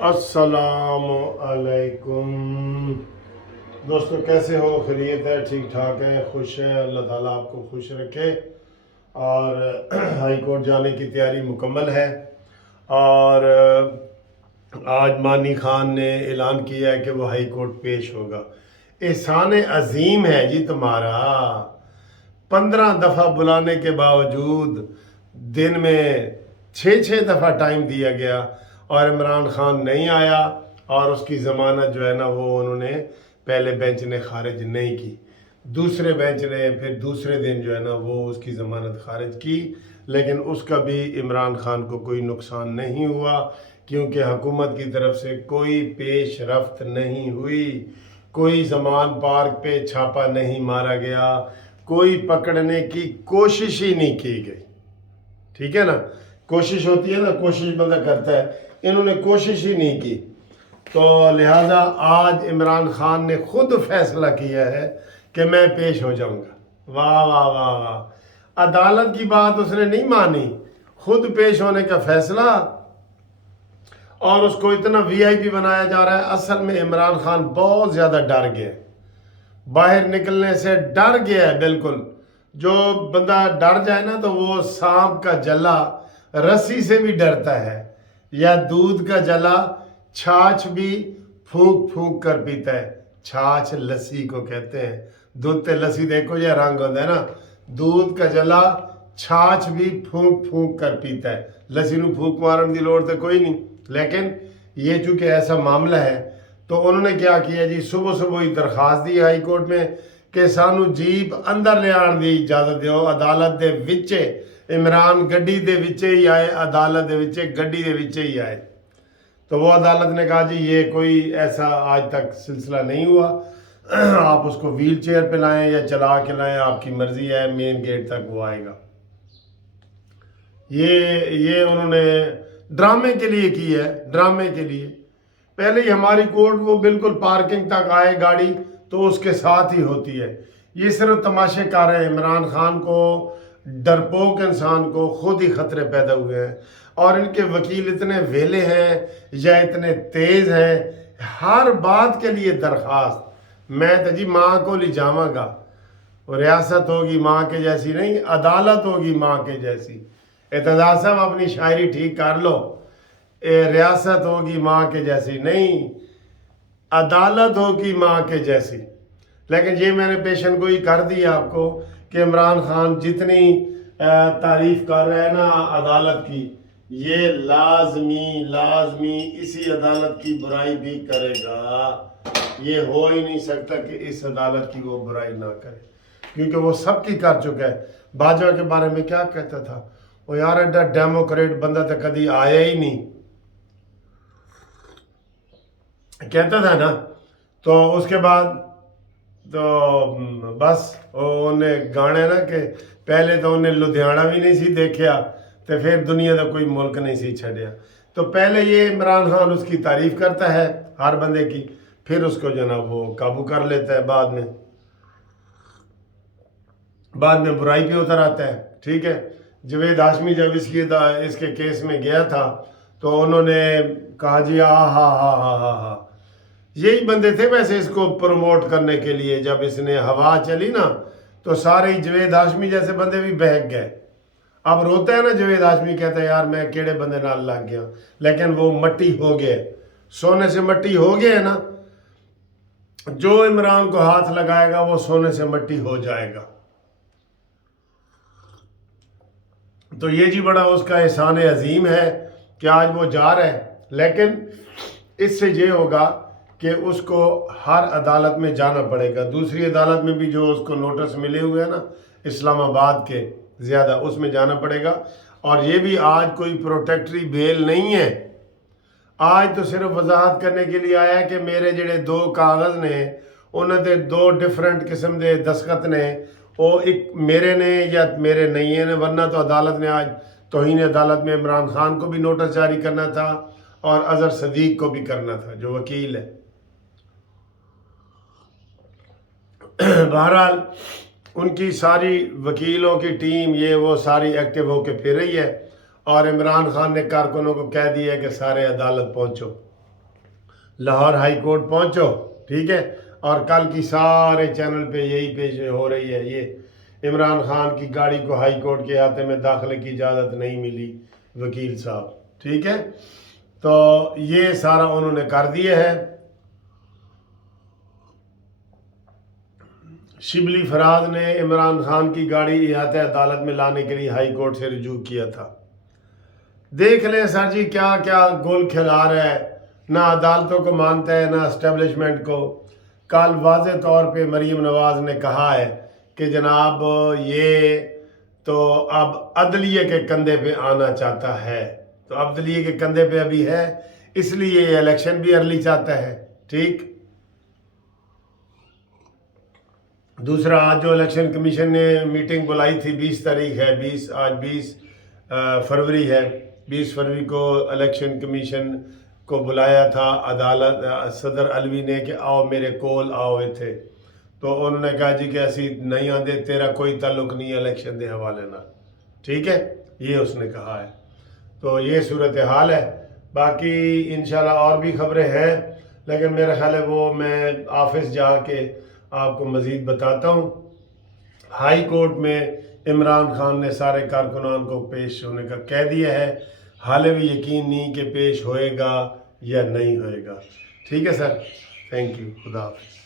अस्सलाम अलैकुम दोस्तों, कैसे हो? खैरियत है? ठीक ठाक है? खुश हैं? अल्लाह ताला आपको खुश रखे। और हाई कोर्ट जाने की तैयारी मुकम्मल है। और आज मानी खान ने ऐलान किया है कि वो हाई कोर्ट पेश होगा। एहसान अजीम है जी तुम्हारा। 15 दफ़ा बुलाने के बावजूद दिन में 6 दफ़ा टाइम दिया गया और इमरान खान नहीं आया, और उसकी ज़मानत जो है ना वो उन्होंने पहले बेंच ने खारिज नहीं की। दूसरे बेंच ने फिर दूसरे दिन जो है ना वो उसकी ज़मानत खारिज की, लेकिन उसका भी इमरान खान को कोई नुकसान नहीं हुआ, क्योंकि हुकूमत की तरफ से कोई पेश रफ्त नहीं हुई। कोई जमान पार्क पे छापा नहीं मारा गया, कोई पकड़ने की कोशिश ही नहीं की गई। ठीक है ना, कोशिश होती है ना, कोशिश बंदा करता है, इन्होंने कोशिश ही नहीं की। तो लिहाजा आज इमरान खान ने खुद फैसला किया है कि मैं पेश हो जाऊंगा। वाह वाह वाह वाह, अदालत की बात उसने नहीं मानी, खुद पेश होने का फैसला। और उसको इतना वीआईपी बनाया जा रहा है। असल में इमरान खान बहुत ज़्यादा डर गया, बाहर निकलने से डर गया है बिल्कुल। जो बंदा डर जाए ना तो वो सांप का जला रस्सी से भी डरता है, या दूध का जला छाछ भी फूंक फूंक कर पीता है। छाछ लस्सी को कहते हैं। दूध ते लस्सी देखो ये रंग होता है ना, दूध का जला छाछ भी फूंक फूंक कर पीता है। लस्सी नूं फूंक मारन की लोड़ तो कोई नहीं, लेकिन ये चूंकि ऐसा मामला है तो उन्होंने क्या किया जी, सुबह सुबह ही दरखास्त दी हाई कोर्ट में कि सानू जीप अंदर ले आने की इजाजत दो। अदालत दे विचे इमरान गड्डी दे विचे ही आए, अदालत दे विचे गड्डी दे विचे ही आए। तो वो अदालत ने कहा जी ये कोई ऐसा आज तक सिलसिला नहीं हुआ, आप उसको व्हील चेयर पे लाएं या चला के लाएं, आपकी मर्जी है, मेन गेट तक वो आएगा। ये उन्होंने ड्रामे के लिए की है, ड्रामे के लिए। पहले ही हमारी कोर्ट वो बिल्कुल पार्किंग तक आए गाड़ी तो उसके साथ ही होती है। ये सिर्फ तमाशे कर रहे हैं। इमरान खान को, डरपोक इंसान को खुद ही खतरे पैदा हुए हैं, और इनके वकील इतने वेले हैं या इतने तेज हैं, हर बात के लिए दरखास्त। मैं तो जी माँ को ले जावांगा, रियासत होगी माँ के जैसी नहीं, अदालत होगी माँ के जैसी। एतजाज साहब अपनी शायरी ठीक कर लो, रियासत होगी माँ के जैसी नहीं, अदालत होगी माँ के जैसी। लेकिन ये मैंने पेशन गोई कर दी आपको कि इमरान खान जितनी तारीफ कर रहे हैं ना अदालत की, ये लाजमी लाजमी इसी अदालत की बुराई भी करेगा। ये हो ही नहीं सकता कि इस अदालत की वो बुराई ना करे, क्योंकि वो सबकी कर चुका है। बाजवा के बारे में क्या कहता था वो, यार एडा डेमोक्रेट बंदा तो कभी आया ही नहीं, कहता था ना। तो उसके बाद तो बस उन्हें गाने ना कि पहले तो उन्हें लुधियाना भी नहीं सी देखा, तो फिर दुनिया का कोई मुल्क नहीं सी छड़िया। तो पहले ये इमरान खान उसकी तारीफ करता है हर बंदे की, फिर उसको जो ना वो काबू कर लेता है, बाद में बुराई पे उतर आता है। ठीक है, जवेद हाशमी जब इसके केस में गया था तो उन्होंने कहा जी हा हा हा हा हा हा, यही बंदे थे वैसे इसको प्रमोट करने के लिए। जब इसने हवा चली ना तो सारे ही जवेद हाशमी जैसे बंदे भी बहक गए। अब रोता है ना जवेद हाशमी, कहता है यार मैं केड़े बंदे नाल लग गया, लेकिन वो मट्टी हो गए, सोने से मट्टी हो गए ना। जो इमरान को हाथ लगाएगा वो सोने से मट्टी हो जाएगा। तो ये जी बड़ा उसका एहसान अजीम है कि आज वो जा रहा है, लेकिन इससे ये होगा कि उसको हर अदालत में जाना पड़ेगा। दूसरी अदालत में भी जो उसको नोटिस मिले हुए हैं ना इस्लामाबाद के ज़्यादा, उसमें जाना पड़ेगा। और ये भी आज कोई प्रोटेक्टरी बेल नहीं है, आज तो सिर्फ वजाहत करने के लिए आया कि मेरे जेडे 2 कागज़ ने उन्होंने 2 डिफरेंट किस्म के दस्खत ने, वो एक मेरे ने या मेरे नहीं है ने, वरना तो अदालत ने आज तौहीन अदालत में इमरान खान को भी नोटिस जारी करना था और अजहर सदीक को भी करना था जो वकील है। बहरहाल उनकी सारी वकीलों की टीम ये वो सारी एक्टिव होकर फिर रही है, और इमरान खान ने कारकुनों को कह दिया कि सारे अदालत पहुंचो। لاہور ہائی کورٹ پہنچو، ٹھیک ہے، اور کل کی سارے چینل پہ یہی پیش ہو رہی ہے، یہ عمران خان کی گاڑی کو ہائی کورٹ کے احاطے میں داخلے کی اجازت نہیں ملی وکیل صاحب، ٹھیک ہے، تو یہ سارا انہوں نے کر دیا ہے۔ شبلی فراز نے عمران خان کی گاڑی احاطہ عدالت میں لانے کے لیے ہائی کورٹ سے رجوع کیا تھا۔ دیکھ لیں سر جی کیا کیا گول کھلا رہا ہے، نہ عدالتوں کو مانتا ہے نہ اسٹیبلشمنٹ کو۔ کل واضح طور پہ مریم نواز نے کہا ہے کہ جناب یہ تو اب عدلیہ کے کندھے پہ آنا چاہتا ہے، تو عدلیہ کے کندھے پہ ابھی ہے، اس لیے یہ الیکشن بھی ارلی چاہتا ہے، ٹھیک۔ دوسرا، آج جو الیکشن کمیشن نے میٹنگ بلائی تھی 20 تاریخ ہے، آج 20 فروری ہے، 20 فروری کو الیکشن کمیشن کو بلایا تھا عدالت صدر علوی نے کہ آؤ میرے کول آؤ تھے، تو انہوں نے کہا جی کہ ایسی نہیں آندے، تیرا کوئی تعلق نہیں ہے الیکشن دے حوالے نہ، ٹھیک ہے، یہ اس نے کہا ہے۔ تو یہ صورتحال ہے، باقی انشاءاللہ اور بھی خبریں ہیں، لیکن میرا خیال ہے وہ میں آفس جا کے آپ کو مزید بتاتا ہوں۔ ہائی کورٹ میں عمران خان نے سارے کارکنان کو پیش ہونے کا کہہ دیا ہے، حالے بھی یقین نہیں کہ پیش ہوئے گا یا نہیں ہوئے گا، ٹھیک ہے سر، تھینک یو، خدا حافظ۔